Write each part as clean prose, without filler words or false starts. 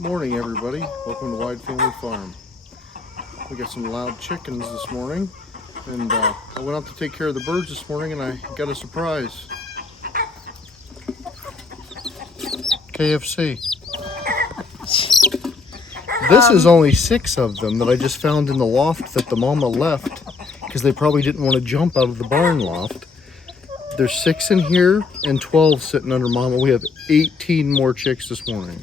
Morning, everybody. Welcome to Wide Family Farm. We got some loud chickens this morning, and I went out to take care of the birds this morning, and I got a surprise. KFC. This is only 6 of them that I just found in the loft that the mama left because they probably didn't want to jump out of the barn loft. There's 6 in here and 12 sitting under mama. We have 18 more chicks this morning.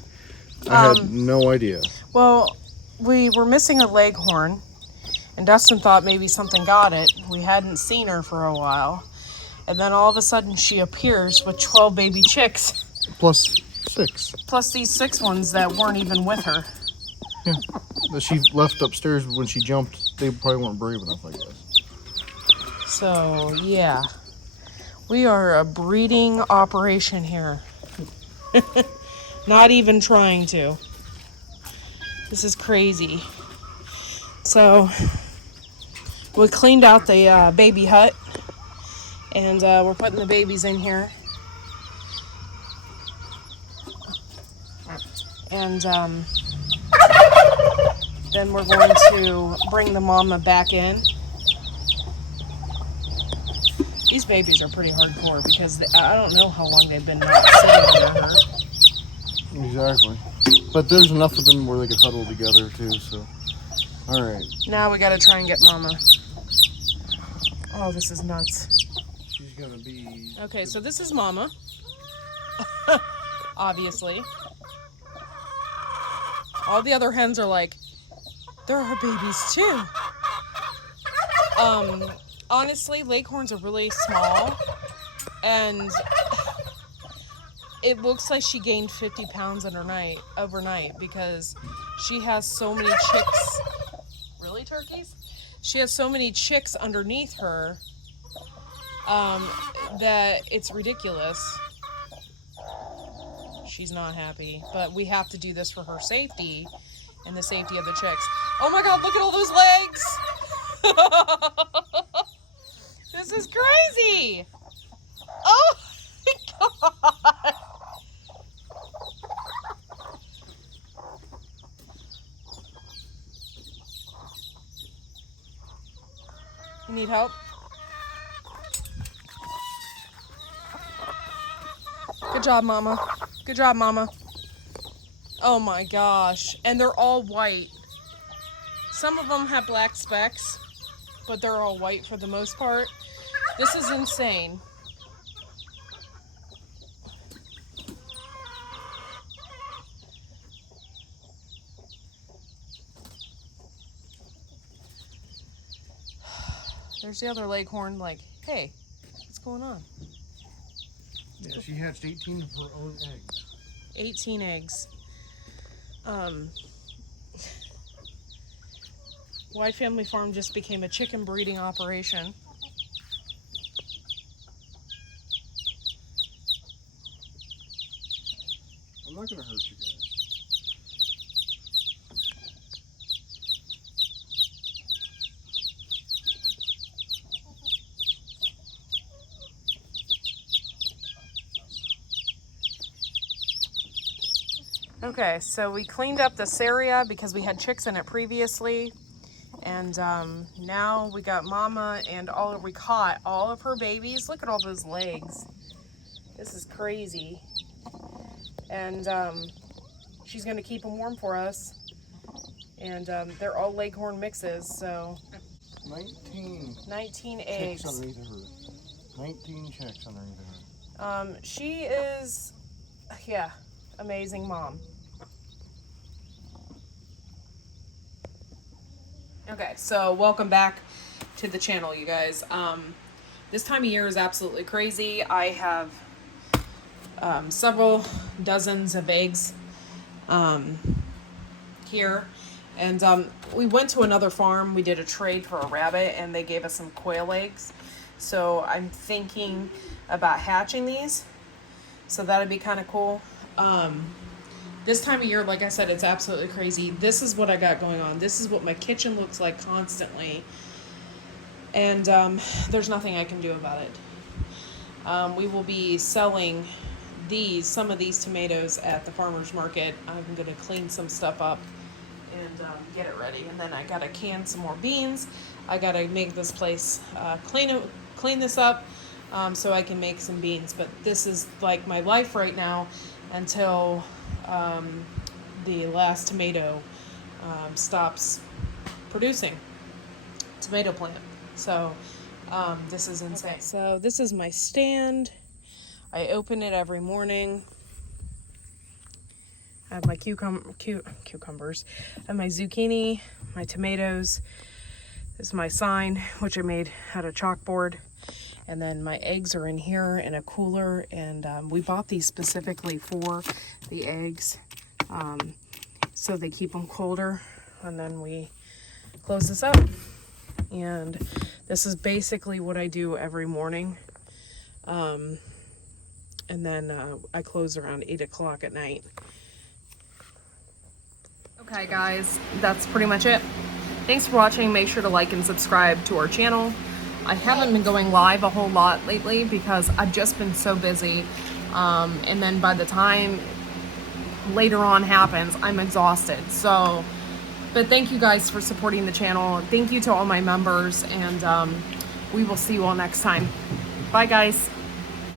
I had no idea. Well, we were missing a leghorn, and Dustin thought maybe something got it. We hadn't seen her for a while. And then all of a sudden she appears with 12 baby chicks. Plus 6. Plus these 6 ones that weren't even with her. Yeah. That she left upstairs when she jumped. They probably weren't brave enough, I guess. So, yeah. We are a breeding operation here. Not even trying to. This is crazy. So, we cleaned out the baby hut. And we're putting the babies in here. And then we're going to bring the mama back in. These babies are pretty hardcore because I don't know how long they've been not sitting in the herd. Exactly. But there's enough of them where they could huddle together too, so. Alright. Now we gotta try and get mama. Oh, this is nuts. She's gonna be... Okay, so this is mama. Obviously. All the other hens are like, there are babies too. Honestly, leghorns are really small, and it looks like she gained 50 pounds overnight because she has so many chicks. Really, turkeys? She has so many chicks underneath her that it's ridiculous. She's not happy, but we have to do this for her safety and the safety of the chicks. Oh my God, look at all those legs! This is crazy! Oh my God! You need help? Good job, Mama. Good job, Mama. Oh my gosh. And they're all white. Some of them have black specks, but they're all white for the most part. This is insane. There's the other leghorn like, hey, what's going on? Yeah, she hatched 18 of her own eggs. 18 eggs. Wide Family Farm just became a chicken breeding operation. I'm not going to hurt you guys. Okay, so we cleaned up this area because we had chicks in it previously. And now we got mama and we caught all of her babies. Look at all those legs. This is crazy. And she's going to keep them warm for us. And they're all leghorn mixes, so 19 eggs. Chicks underneath her. 19 chicks underneath her. She is, yeah, amazing mom. Okay, so welcome back to the channel, you guys. This time of year is absolutely crazy. I have several dozens of eggs here. And we went to another farm. We did a trade for a rabbit, and they gave us some quail eggs. So I'm thinking about hatching these. So that'd be kind of cool. This time of year, like I said, it's absolutely crazy. This is what I got going on. This is what my kitchen looks like constantly. And there's nothing I can do about it. We will be selling some of these tomatoes at the farmer's market. I'm gonna clean some stuff up and get it ready. And then I gotta can some more beans. I gotta make this place clean this up so I can make some beans. But this is like my life right now until the last tomato stops producing tomato plant. So this is insane. Okay, so this is my stand. I open it every morning. I have my cucumbers. I have my zucchini, my tomatoes. This is my sign, which I made out of chalkboard. And then my eggs are in here in a cooler. And we bought these specifically for the eggs. So they keep them colder. And then we close this up. And this is basically what I do every morning. And then I close around 8 o'clock at night. Okay guys, that's pretty much it. Thanks for watching. Make sure to like and subscribe to our channel. I haven't been going live a whole lot lately because I've just been so busy. And then by the time later on happens, I'm exhausted. So, but thank you guys for supporting the channel. Thank you to all my members, and we will see you all next time. Bye guys.